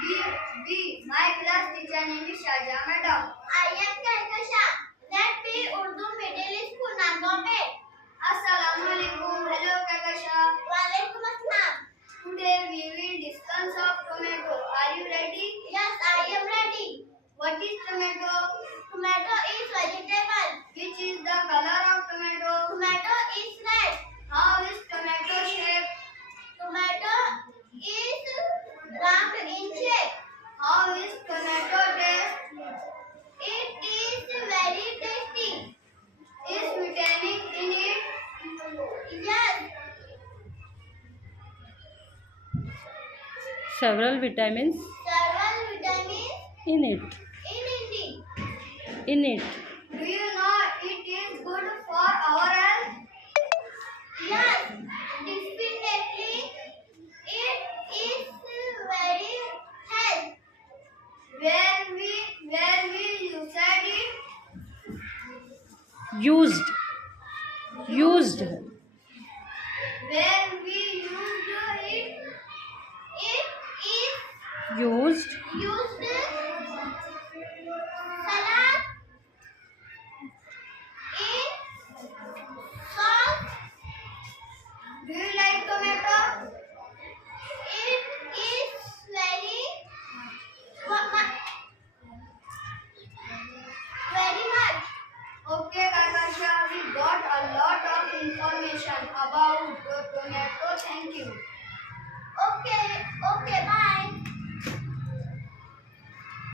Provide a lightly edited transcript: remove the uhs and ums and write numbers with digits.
B. My class teacher name is Shaja Madam. I am Kalkasha. That be Urdu Middle School Nagopet. Assalamualaikum. Hello Kalkasha. Walaikum assalam. Today we will discuss of tomato. Are you ready? Yes, I am ready. What is tomato? Tomato is vegetable. Which is the color of tomato? Tomato is red. How is tomato shape? Tomato is round in shape. How is tomato taste? It is very tasty. Is vitamin in it? Yes. Several vitamins Several vitamins in it. in it. In it. Do you know it is good for our health? Yes, definitely. It is very health. Where we use it? Used. Used. Where we used it? It is Used. used salad in sauce. Do you like tomato? It is very much. Okay, Kakasha, we got a lot of information about the tomato. Thank you.